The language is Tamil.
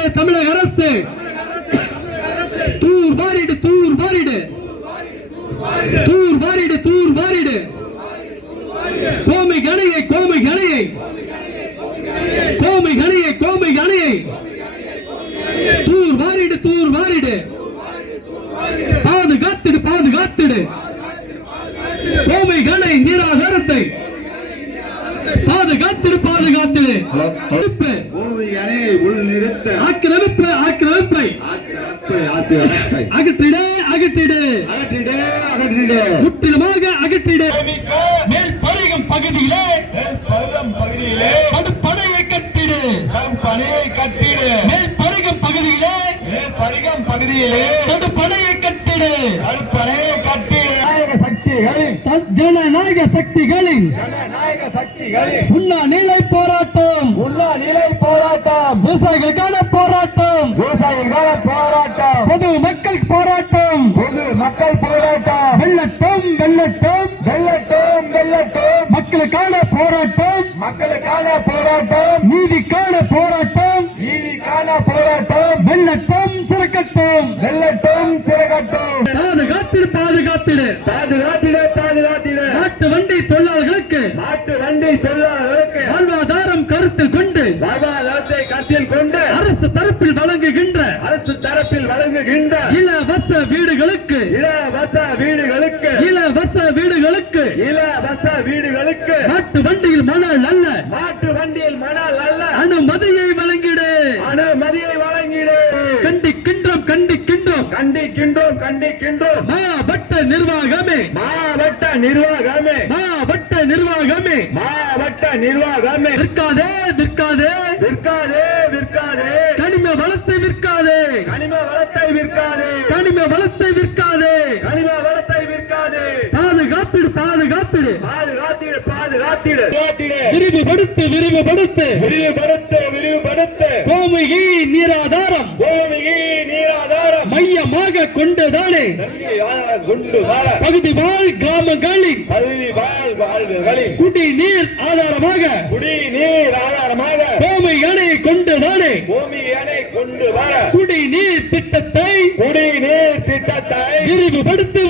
அரசு தமிழக அரசு தூர் வாரிடு தூர் வாரிடு தூர் வாரிடு தூர் வாரிடு கோமை கணையை கோமை கணையை கோமை கணையை கோமை கணையை தூர் வாரிடு தூர் வாரிடு பாதுகாத்திடு பாதுகாத்திடு கோமை கணை நீராதாரத்தை பாதுகாத்திடு பாதுகாத்திடு ஆக்கிரமிப்பு ஆக்கிரமிப்பை அகற்றிடு அகற்றிடு முற்றிலுமாக அகற்றிடு மேல் பருகம் பகுதியிலே படையை கட்டிடு மேல் பருகம் பகுதியிலே படையை கட்டிடு ஜனநாயக சக்திகளின் உண்ணா நிலை போராட்டம் விவசாயிகளுக்கான போராட்டம் பொது மக்கள் போராட்டம் வெள்ளட்டும் வெள்ளட்டும் மக்களுக்கான போராட்டம் நீதிக்கான போராட்டம் வெள்ளட்டும் சிறக்கட்டும் பாதுகாத்திடு நாட்டு வண்டி தொழிலாளர்களுக்கு வாழ்வாதாரம் கருத்தில் கொண்டு அரசு தரப்பில் வழங்குகின்ற இலவச வீடுகளுக்கு நாட்டு வண்டியில் மணல் அல்ல அனுமதியை வழங்கிடு கண்டிக்கின்றோம் மாவட்ட நிர்வாகமே விற்காதே கனிம வளத்தை விற்காதே பாதுகாத்திடு விரிவுபடுத்து கோமுகி நீராதாரம் மையமாக கொண்டுதானே பகுதி வாழ் கிராமங்களின் குடிநீர் ஆதாரமாக கோமை அணை கொண்டுதானே குடிநீர் திட்டத்தை விரிவுபடுத்து